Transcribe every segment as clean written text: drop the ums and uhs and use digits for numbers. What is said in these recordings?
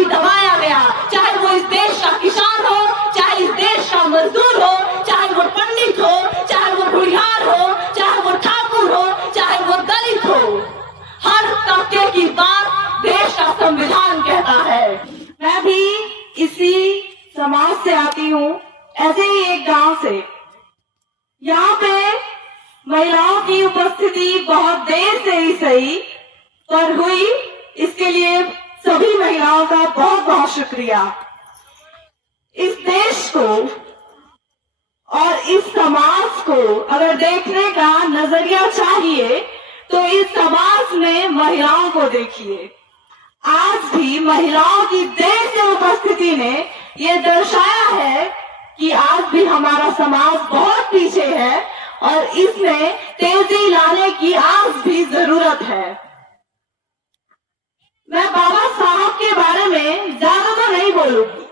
कभी दबाया गया, चाहे वो इस देश का किसान हो, चाहे इस देश का मजदूर हो, चाहे वो पंडित हो, चाहे वो भूमिहार हो, चाहे वो ठाकुर हो, चाहे वो दलित हो, हर तबके की बात देश का संविधान कहता है। मैं भी इसी समाज से आती हूँ, ऐसे ही एक गांव से। यहाँ पे महिलाओं की उपस्थिति बहुत देर से ही सही पर हुई, इसके लिए सभी महिलाओं का बहुत बहुत शुक्रिया। इस देश को और इस समाज को अगर देखने का नजरिया चाहिए तो इस समाज में महिलाओं को देखिए। आज भी महिलाओं की देर से उपस्थिति ने ये दर्शाया है कि आज भी हमारा समाज बहुत पीछे है और इसमें तेजी लाने की आज भी जरूरत है। मैं बाबा साहब के बारे में ज्यादा तो नहीं बोलूंगी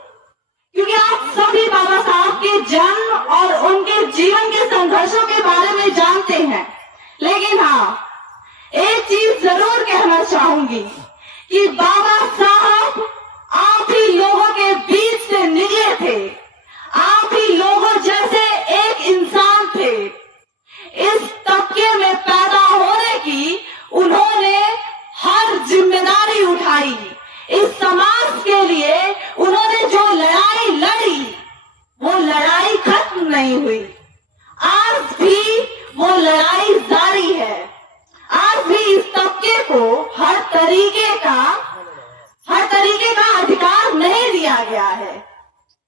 क्योंकि आप सभी बाबा साहब के जन्म और उनके जीवन के संघर्षों के बारे में जानते हैं, लेकिन हाँ एक चीज जरूर कहना चाहूंगी कि बाबा साहब आप ही लोगों के बीच से निकले थे, आप ही लोगों जैसे एक इंसान थे। इस तबके में पैदा होने की उन्होंने हर जिम्मेदारी उठाई। इस समाज के लिए उन्होंने जो लड़ाई लड़ी वो लड़ाई खत्म नहीं हुई, आज भी वो लड़ाई जारी है। आज भी इस तबके को हर तरीके का अधिकार नहीं दिया गया है।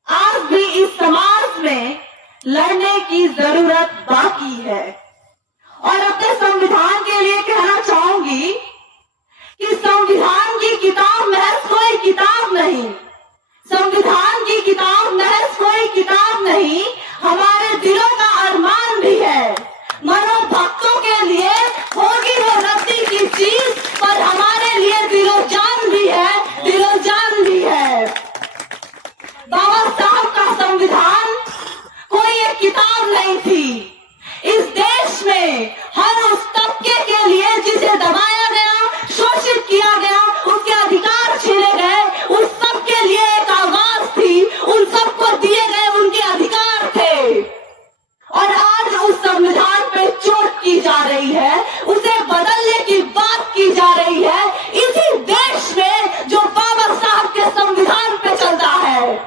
आज भी इस समाज में लड़ने की जरूरत बाकी है। और अपने संविधान के लिए कहना चाहूंगी कि संविधान की किताब महज कोई किताब नहीं, संविधान की किताब महज कोई किताब नहीं, हमारे दिलों का अरमान भी है। मनोभक्तों के लिए होगी वो रद्दी की चीज, पर हमारे लिए दिलो जान भी है, दिलो जान भी है। बाबा साहब का संविधान कोई एक किताब नहीं थी। इस देश में हर उस तबके के लिए जिसे दबाया गया, शोषित किया गया, उसके अधिकार छीने गए, उस सब के लिए एक आवाज थी, उन सबको दिए गए उनके अधिकार थे। और आज उस संविधान पे चोट की जा रही है, उसे बदलने की बात की जा रही है, इसी देश में जो बाबा साहब के संविधान पे चलता है।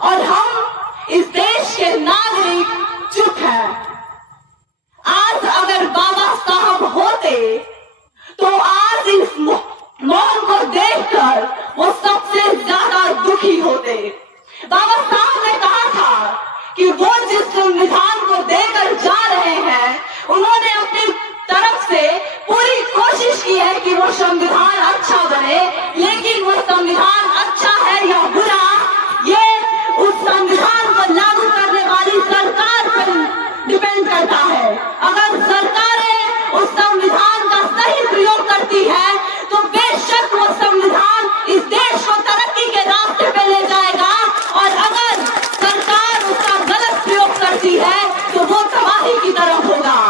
और हम इस देश के नागरिक चुप हैं। आज अगर बाबा साहब होते तो आज इस मौन को देखकर वो सबसे ज्यादा दुखी होते। बाबा साहब ने कहा था कि वो जिस संविधान को देकर जा रहे हैं, उन्होंने अपनी तरफ से पूरी कोशिश की है कि वो संविधान अच्छा बने, लेकिन वो संविधान अच्छा है या बुरा ये उस संविधान को लागू करने वाली सरकार पर डिपेंड करता है। अगर सरकारें उस संविधान का सही प्रयोग करती है तो बेशक वो संविधान इस देश को तरक्की के रास्ते पे ले जाएगा, और अगर सरकार उसका गलत प्रयोग करती है तो वो तबाही की तरफ होगा।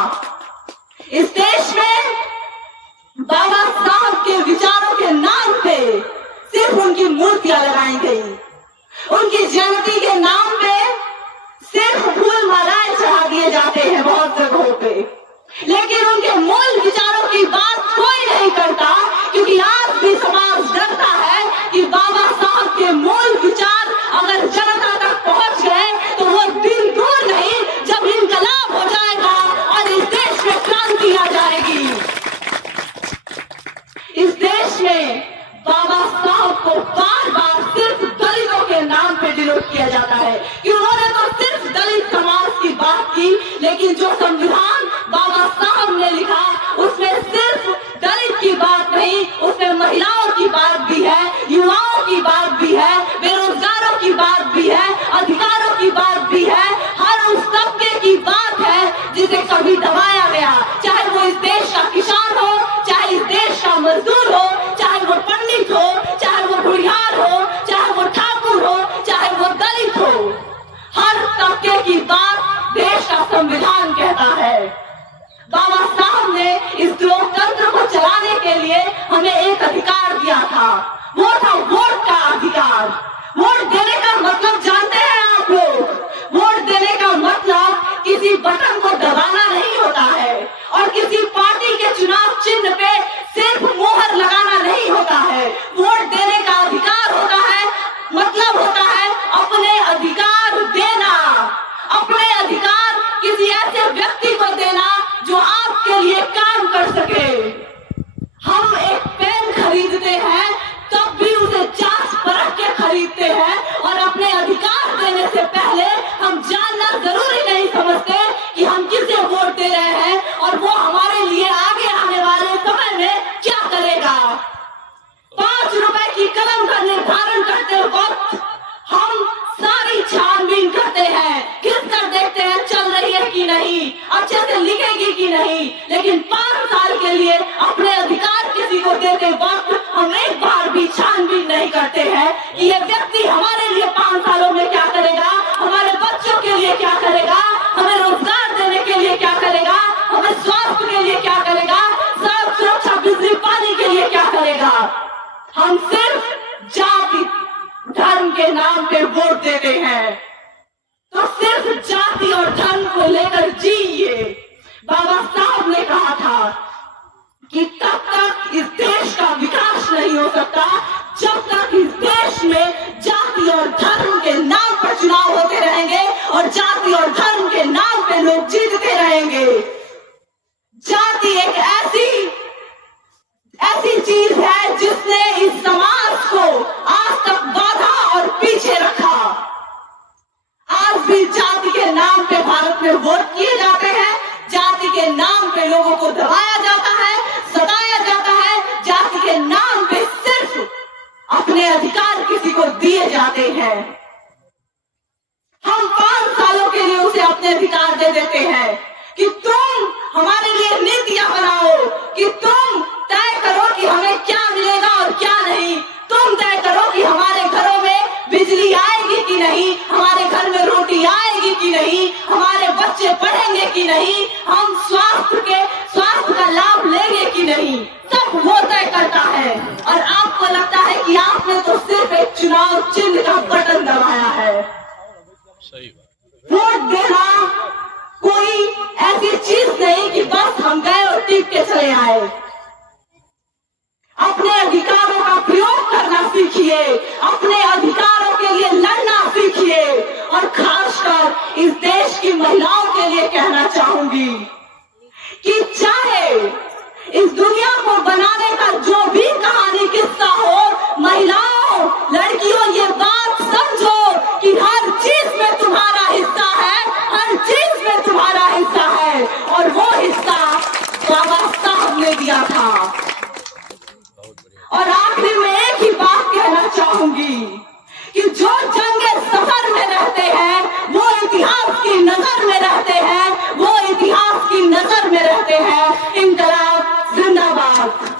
इस देश में बाबा साहब के विचारों के नाम पे सिर्फ उनकी मूर्तियां लगाई गई, उनकी जयंती के नाम पे सिर्फ फूल मालाएं चढ़ा दिए जाते हैं बहुत जगहों पे, लेकिन उनके मूल विचारों की बात कोई नहीं करता, क्योंकि आज भी समाज डरता है कि बाबा साहब के मूल विचार अगर जनता तक पहुंच गए तो वो दिन दूर नहीं जब इनकलाब हो जाएगा और इस देश में क्रांति आ जाएगी। इस देश में बाबा साहब को बार बार सिर्फ दलितों के नाम पे डिनोट किया जाता है कि उन्होंने तो सिर्फ दलित समाज की बात की, लेकिन जो संविधान बाबा साहब ने लिखा उसमें सिर्फ दलित की बात नहीं, उसमें महिलाओं की बात भी है, युवाओं की बात भी है, बेरोजगारों की बात भी है, अधिकारों की बात भी है, हर उस तबके की बात है जिसे कभी दबाया गया, चाहे वो इस देश का किसान हो, चाहे इस देश का मजदूर हो, चाहे वो पंडित हो, चाहे वो भूमिहार हो, चाहे वो ठाकुर हो, चाहे वो दलित हो, हर तबके की बात देश का संविधान कहता है। बाबा साहब ने इस लोकतंत्र को चलाने के लिए हमें एक अधिकार दिया था, वो था वोट का अधिकार। किसी बटन को दबाना नहीं होता है और किसी पार्टी के चुनाव चिन्ह पे सिर्फ मोहर लगाना नहीं होता है। वोट देने का अधिकार होता है, मतलब होता है अपने अधिकार देना, अपने अधिकार किसी ऐसे व्यक्ति को देना जो आपके लिए काम कर सके। हम एक पेन खरीदते हैं तब भी उसे जांच परख के खरीदते हैं और अपने अधिकार देने से पहले हम जानना जरूरी नहीं समझते कि हम किसे वोट दे रहे हैं और वो हमारे लिए आगे आने वाले समय में क्या करेगा। 5 रुपए की कलम का निर्धारण करते वक्त हम सारी छानबीन करते हैं, किस कर देखते हैं चल रही है कि नहीं, अच्छे से लिखेगी कि नहीं, लेकिन 5 साल के लिए अपने अधिकार किसी को देते वक्त हम एक बार भी छानबीन नहीं करते हैं कि ये व्यक्ति हमारे लिए 5 सालों में क्या करेगा, हमारे बच्चों के लिए क्या करेगा, हमें रोजगार देने के लिए क्या करेगा, हमें स्वास्थ्य के लिए क्या करेगा, सड़क सुरक्षा, बिजली पानी के लिए क्या करेगा। हम सिर्फ जाति धर्म के नाम पे वोट देते हैं, तो सिर्फ जाति और धर्म को लेकर जिए। बाबा साहब ने कहा था कि तब तक इस देश का विकास नहीं हो सकता जब तक इस देश में जाति और धर्म के नाम पर चुनाव होते रहेंगे और जाति और धर्म के नाम पे लोग जीतते रहेंगे। जाति एक ऐसी चीज है जिसने इस समाज को आज तक बाधा और पीछे रखा। आज भी जाति के नाम पे भारत में वोट किए जाते हैं, जाति के नाम पे लोगों को दबाया जाता है, सताया जाता है, जाति के नाम पे सिर्फ अपने अधिकार किसी को दिए जाते हैं। हम 5 सालों के लिए उसे अपने अधिकार दे देते हैं कि तुम हमारे लिए नीतियां बनाओ, कि तुम तय करो कि हमें क्या मिलेगा और क्या नहीं, तुम तय करो कि हमारे घरों में बिजली आएगी कि नहीं, हमारे घर में रोटी आएगी कि नहीं, हमारे बच्चे पढ़ेंगे कि नहीं, हम स्वास्थ्य का लाभ लेंगे कि नहीं, सब वो तय करता है। और आपको लगता है कि आपने तो सिर्फ एक चुनाव चिन्ह का बटन दबाया है। वोट देना कोई ऐसी चीज नहीं कि बस हम गए और टिप के चले आए। अपने अधिकारों का प्रयोग करना सीखिए, अपने अधिकारों के लिए लड़ना सीखिए। और खासकर इस देश की महिलाओं के लिए कहना चाहूंगी कि चाहे इस दुनिया को बनाने का जो भी कहानी किस्सा हो, महिलाओं, लड़कियों, ये बात समझो कि हर चीज में तुम्हारा हिस्सा है, हर चीज में तुम्हारा हिस्सा है। और वो हिस्सा बाबा साहब ने दिया था। और आखिर में एक ही बात कहना चाहूंगी कि जो जंगे सफर में रहते हैं वो इतिहास की नजर में रहते हैं, वो इतिहास की नजर में रहते हैं। इंकलाब जिंदाबाद।